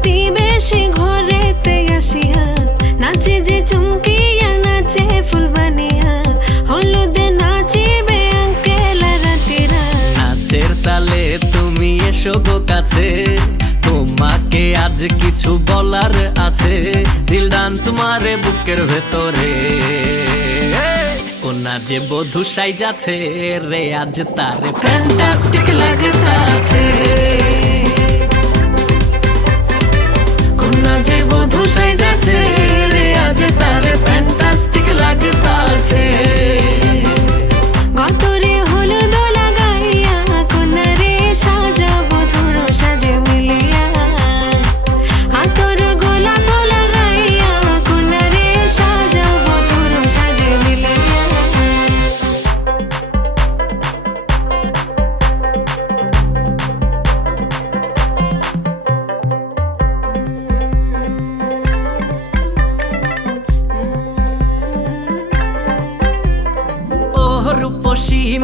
প্রতিবেশী ঘরেতে আসিয়া, নাচে যে চুমকিয়া, নাচে ফুলবানিয়া হলুদে নাচিবে আঙ্কেল রাতিরা নাচের তালে তুমি এসো কাছে, তোমাকে আজ কিছু বলার আছে, দিল ডান্স মারে বুকের ভেতরে। কোনা যে বধু সাই যাচ্ছে রে, আজ তার ফ্যান্টাস্টিক লাগতাছে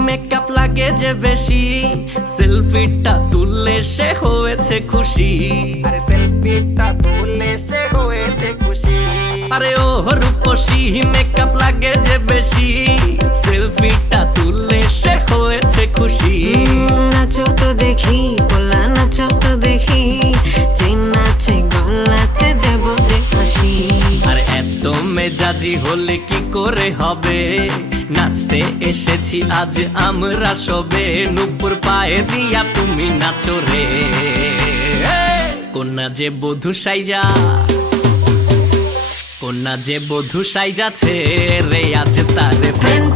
মেকআপ লাগে যে বেশি। সেলফিটা তুললে সে হয়েছে খুশি। আরে সেলফিটা তুলে সে হয়েছে খুশি। আরে ও রূপসী মেকআপ লাগে যে বেশি। সেলফিটা তুললে সে হয়েছে খুশি। নাচো তো দেখি বলা নাচো তো দেখি। যে নাচে গলাতে দেব যে হাসি। আর এত মেজাজি হলে কি করে হবে? নাচতে এসেছি, আজ আমরা সবে। নুপুর পায়ে দিয়া তুমি নাচো রে। কন্যা যে বধু সাইজা। কন্যা যে বধূ সাইজাছে রে, আজ তার লাগতাছে